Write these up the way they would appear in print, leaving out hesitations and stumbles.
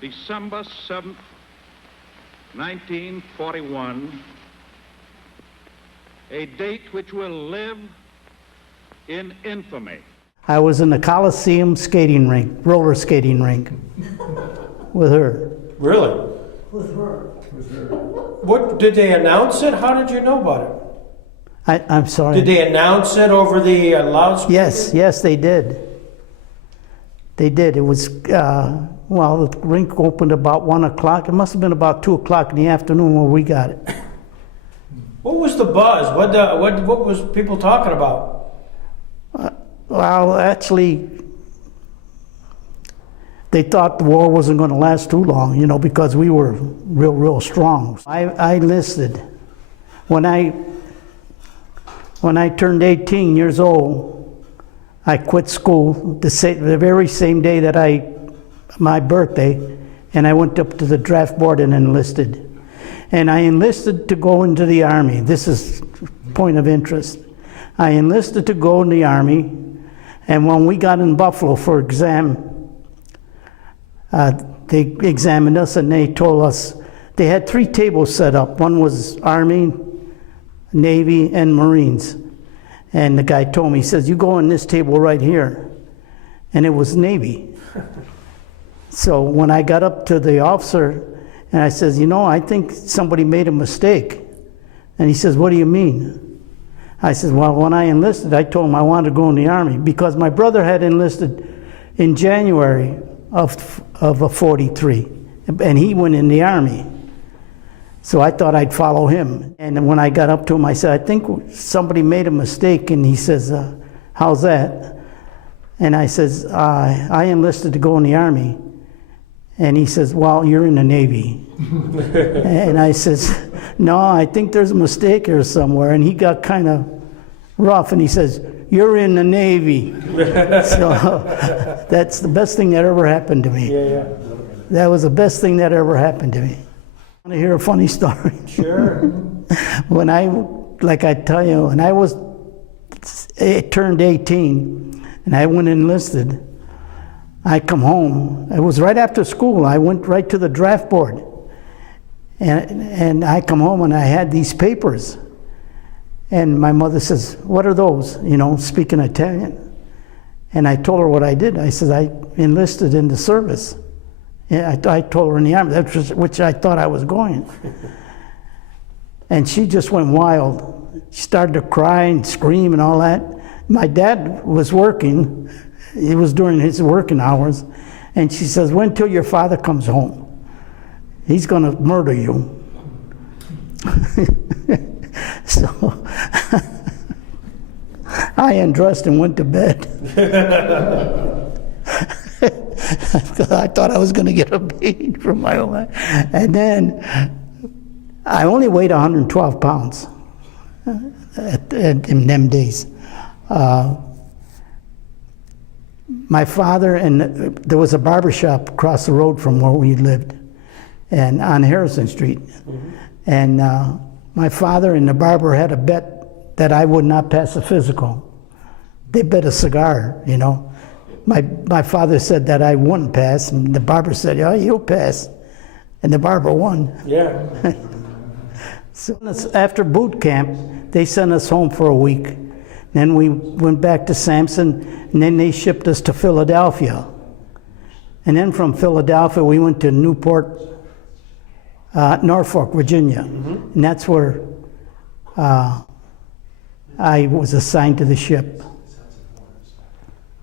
December 7th, 1941, a date which will live in infamy. I was in the Coliseum skating rink, roller skating rink, with her. Really? With her. What, did they announce it? How did you know about it? I'm sorry. Did they announce it over the loudspeaker? Yes, they did. They did. It was, well, the rink opened about 1 o'clock. It must have been about 2 o'clock in the afternoon when we got it. What was the buzz? What was people talking about? Well, actually, they thought the war wasn't going to last too long, you know, because we were real strong. I enlisted. When I turned 18 years old, I quit school the very same day that my birthday, and I went up to the draft board and enlisted. And I enlisted to go into the Army. This is point of interest. I enlisted to go in the Army, and when we got in Buffalo for exam, they examined us and they told us, they had 3 tables set up. One was Army, Navy, and Marines. And the guy told me, he says, you go on this table right here. And it was Navy. So when I got up to the officer, and I says, you know, I think somebody made a mistake. And he says, what do you mean? I said, well, when I enlisted, I told him I wanted to go in the Army because my brother had enlisted in January of 43, and he went in the Army. So I thought I'd follow him. And when I got up to him, I said, I think somebody made a mistake. And he says, how's that? And I says, I enlisted to go in the Army. And he says, well, you're in the Navy. And I says, no, I think there's a mistake here somewhere. And he got kind of rough, and he says, you're in the Navy. So that's the best thing that ever happened to me. Yeah. That was the best thing that ever happened to me. Want to hear a funny story? Sure. When like I tell you, when I turned 18, and I went enlisted, I come home. It was right after school. I went right to the draft board. And I come home and I had these papers. And my mother says, what are those? You know, speaking Italian. And I told her what I did. I said, I enlisted in the service. And I told her in the Army, which I thought I was going. And she just went wild. She started to cry and scream and all that. My dad was working. It was during his working hours. And she says, wait until your father comes home. He's going to murder you. So I undressed and went to bed. I thought I was going to get a beating from my own life. And then I only weighed 112 pounds in them days. My father, and there was a barber shop across the road from where we lived, and on Harrison Street. Mm-hmm. And my father and the barber had a bet that I would not pass a physical. They bet a cigar, you know. My father said that I wouldn't pass, and the barber said, "Oh, you'll pass," and the barber won. Yeah. So after boot camp, they sent us home for a week. Then we went back to Sampson, and then they shipped us to Philadelphia. And then from Philadelphia, we went to Newport, Norfolk, Virginia. Mm-hmm. And that's where I was assigned to the ship.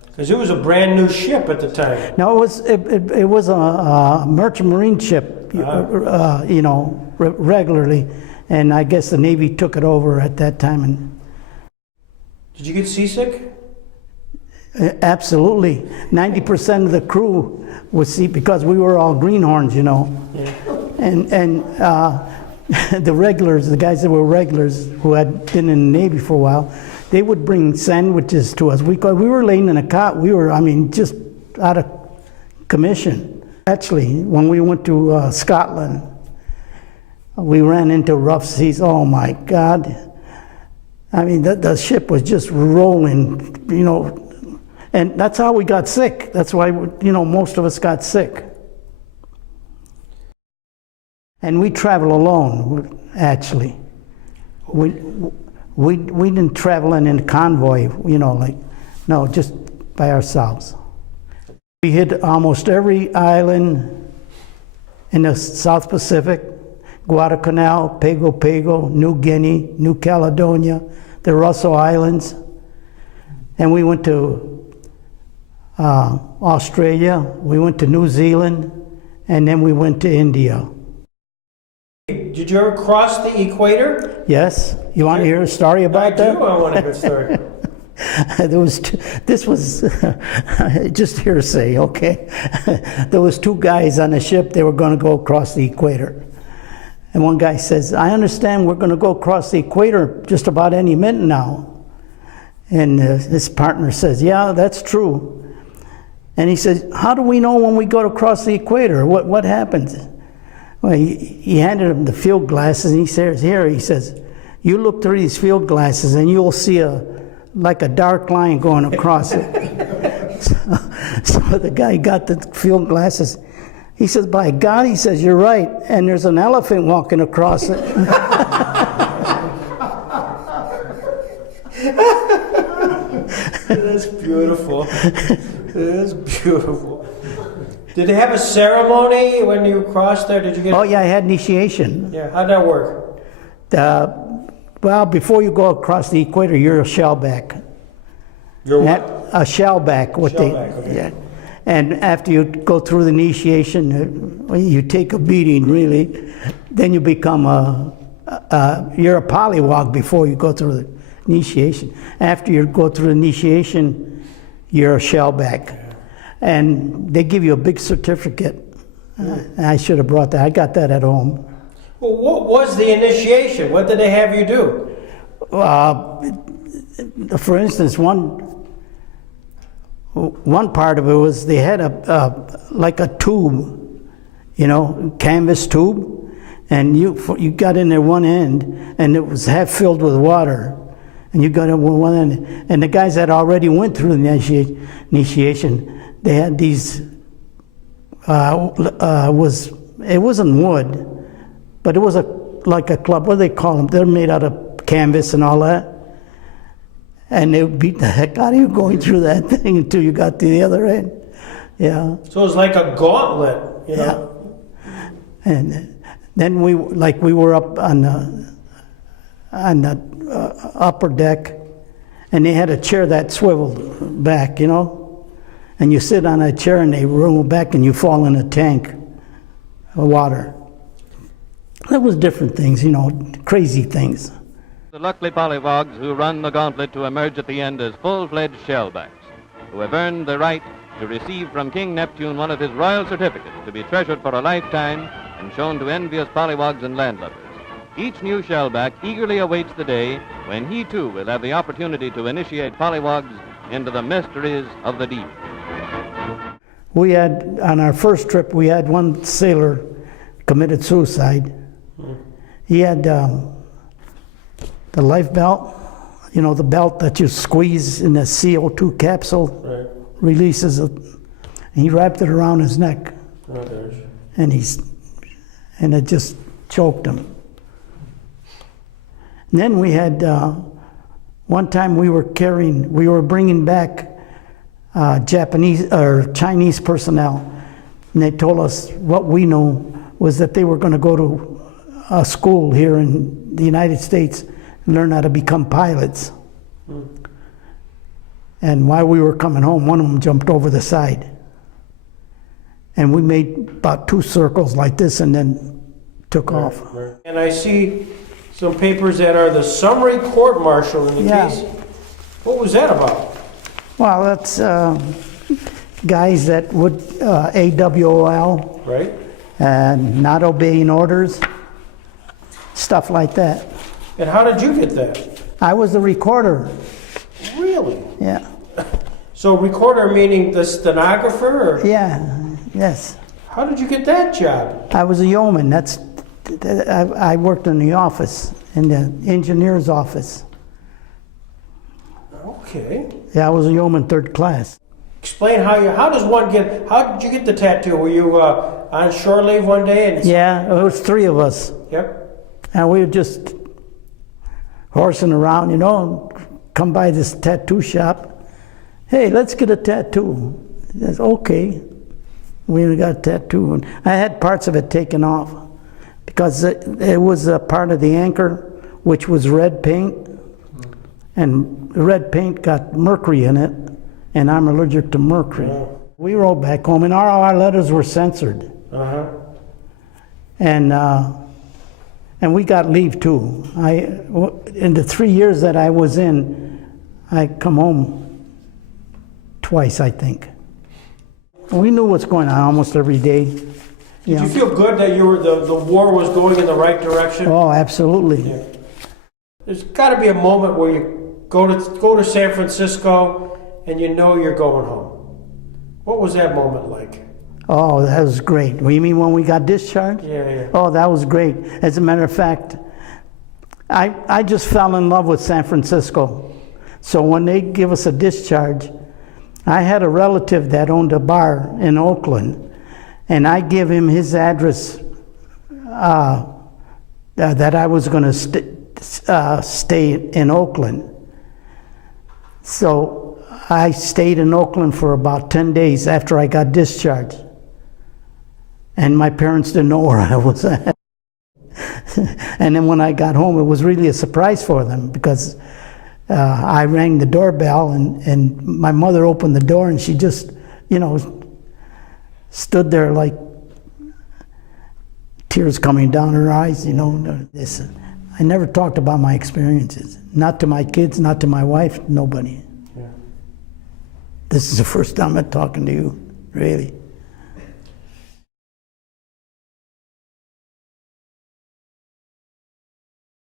Because it was a brand new ship at the time. No, it was a merchant marine ship, you know, regularly. And I guess the Navy took it over at that time. And did you get seasick? Absolutely. 90% of the crew was seasick because we were all greenhorns, you know. Yeah. And the regulars, the guys that were regulars who had been in the Navy for a while, they would bring sandwiches to us. We were laying in a cot. We were, I mean, just out of commission. Actually, when we went to Scotland, we ran into rough seas. Oh my God. I mean, the ship was just rolling, you know, and that's how we got sick. That's why, you know, most of us got sick. And we travel alone, actually. We didn't travel in a convoy, you know, like, no, just by ourselves. We hit almost every island in the South Pacific, Guadalcanal, Pago Pago, New Guinea, New Caledonia, the Russell Islands. And we went to Australia, we went to New Zealand, and then we went to India. Did you ever cross the equator? Yes? You want to hear a story about that? I do. I want a good story. This was just hearsay, okay? There was two guys on a ship, they were going to go across the equator. And one guy says, I understand we're going to go across the equator just about any minute now. And his partner says, yeah, that's true. And he says, how do we know when we go across the equator? What happens? Well, he handed him the field glasses, and he says, here, he says, you look through these field glasses and you'll see like a dark line going across it. So the guy got the field glasses. He says, by God, he says, you're right. And there's an elephant walking across it. That's beautiful. That's beautiful. Did they have a ceremony when you crossed there? Did you get? Oh yeah, I had initiation. Yeah, how'd that work? Well, before you go across the equator, you're a shellback. You're what? A shellback. Okay. Yeah. And after you go through the initiation, you take a beating, really. Then you become you're a pollywog before you go through the initiation. After you go through the initiation, you're a shellback. And they give you a big certificate. I should have brought that. I got that at home. Well, what was the initiation? What did they have you do? For instance, one part of it was they had like a tube, you know, canvas tube, and you got in there one end, and it was half filled with water, and you got in one end, and the guys that already went through the initiation, they had these. It wasn't wood, but it was like a club. What do they call them? They're made out of canvas and all that. And they would beat the heck out of you going through that thing until you got to the other end. Yeah. So it was like a gauntlet, you know? Yeah. And then we were up on the upper deck, and they had a chair that swiveled back, you know? And you sit on a chair and they roll back and you fall in a tank of water. That was different things, you know, crazy things. The luckily pollywogs who run the gauntlet to emerge at the end as full-fledged shellbacks, who have earned the right to receive from King Neptune one of his royal certificates to be treasured for a lifetime and shown to envious pollywogs and landlubbers. Each new shellback eagerly awaits the day when he too will have the opportunity to initiate pollywogs into the mysteries of the deep. We had, on our first trip, we had one sailor committed suicide. He had the life belt, you know, the belt that you squeeze in the CO2 capsule, Right. releases it. And he wrapped it around his neck, Oh, gosh. and it just choked him. And then we had, one time we were bringing back Japanese or Chinese personnel, and they told us what we knew was that they were going to go to a school here in the United States and learn how to become pilots. And while we were coming home, one of them jumped over the side. And we made about 2 circles like this and then took off. Right. And I see some papers that are the summary court-martial in the Yeah. case. What was that about? Well, that's guys that would AWOL Right? and not obeying orders, stuff like that. And how did you get that? I was the recorder. Really? Yeah. So recorder meaning the stenographer? Or Yeah. Yes. how did you get that job? I was a yeoman. I worked in the office, in the engineer's office. Okay. Yeah, I was a yeoman 3rd class. Explain how did you get the tattoo? Were you on shore leave one day? And Yeah, it was 3 of us. Yep. And we were just horsing around, come by this tattoo shop. Hey, let's get a tattoo. That's okay. We got a tattoo. And I had parts of it taken off because it was a part of the anchor, which was red paint. And red paint got mercury in it, and I'm allergic to mercury. Oh. We rode back home, and all our letters were censored. Uh-huh. And we got leave too. In the 3 years that I was in, I come home twice, I think. We knew what's going on almost every day. Did you feel good that the war was going in the right direction? Oh, absolutely. Yeah. There's got to be a moment where you go to San Francisco and you know you're going home. What was that moment like? Oh, that was great. You mean when we got discharged? Yeah. Oh, that was great. As a matter of fact, I just fell in love with San Francisco. So when they give us a discharge, I had a relative that owned a bar in Oakland, and I give him his address that I was going to stay in Oakland. So I stayed in Oakland for about 10 days after I got discharged. And my parents didn't know where I was at. And then when I got home, it was really a surprise for them because I rang the doorbell and my mother opened the door and she just, stood there like tears coming down her eyes, Listen, I never talked about my experiences. Not to my kids, not to my wife, nobody. Yeah. This is the first time I'm talking to you, really.